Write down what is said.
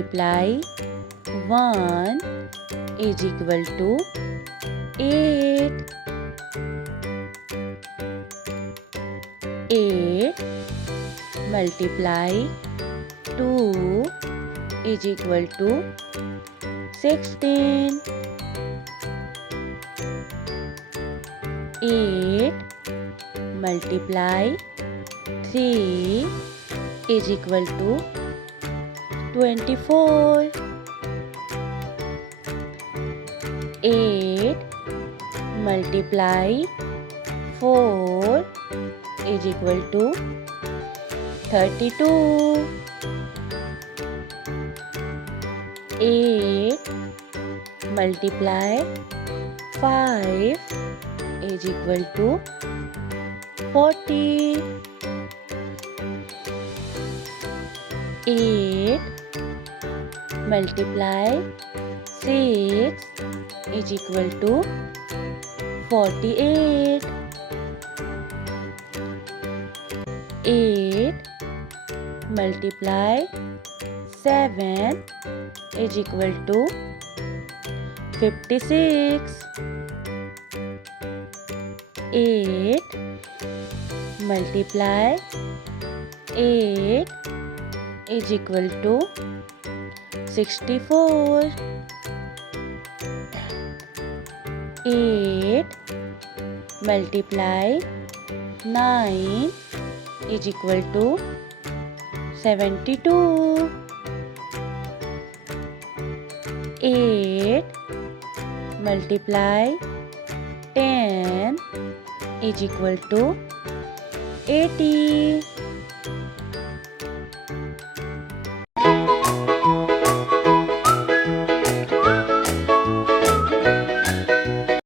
multiply 1 is equal to 8. 8 multiply 2 is equal to 16. 8 multiply 3 is equal to 24. 8 multiply 4 is equal to 32. 8 multiply 5 is equal to 40. 8 multiply 6 is equal to 48. 8 multiply 7 is equal to 56. 8 multiply 8 is equal to 64. 8 multiply 9 is equal to 72. 8 multiply 10 is equal to 80.